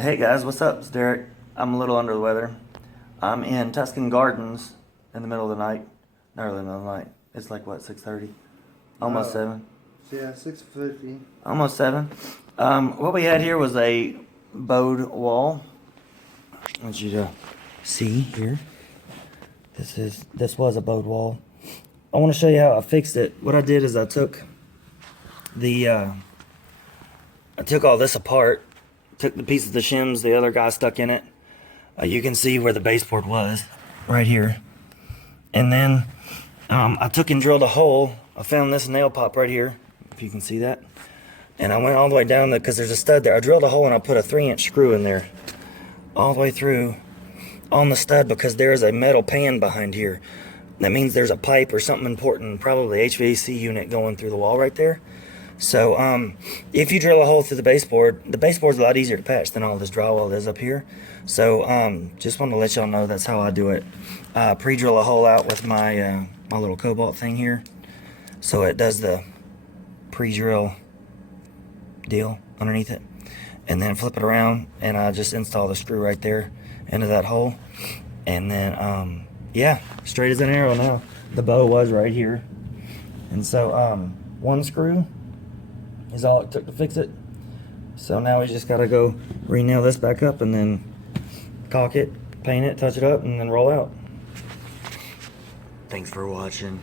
Hey guys, what's up? It's Derek. I'm a little under the weather. I'm in Tuscan Gardens in the middle of the night. Not really in the middle of the night. It's like what, 6:30? Almost 7. Yeah, 6:50. Almost 7. What we had here was a bowed wall. I want you to see here. This was a bowed wall. I want to show you how I fixed it. What I did is I took all this apart. Took the piece of the shims the other guy stuck in it. You can see where the baseboard was, right here. And then I took and drilled a hole. I found this nail pop right here, if you can see that. And I went all the way down there, because there's a stud there. I drilled a hole and I put a 3-inch screw in there. All the way through on the stud, because there is a metal pan behind here. That means there's a pipe or something important, probably HVAC unit going through the wall right there. So if you drill a hole through the baseboard's a lot easier to patch than all this drywall is up here. So just wanted to let y'all know that's how I do it. Pre-drill a hole out with my my little cobalt thing here, so it does the pre-drill deal underneath it, and then flip it around, and I just install the screw right there into that hole, and then yeah, straight as an arrow now. The bow was right here, and so one screw is all it took to fix it. So now we just gotta go re-nail this back up and then caulk it, paint it, touch it up, and then roll out. Thanks for watching.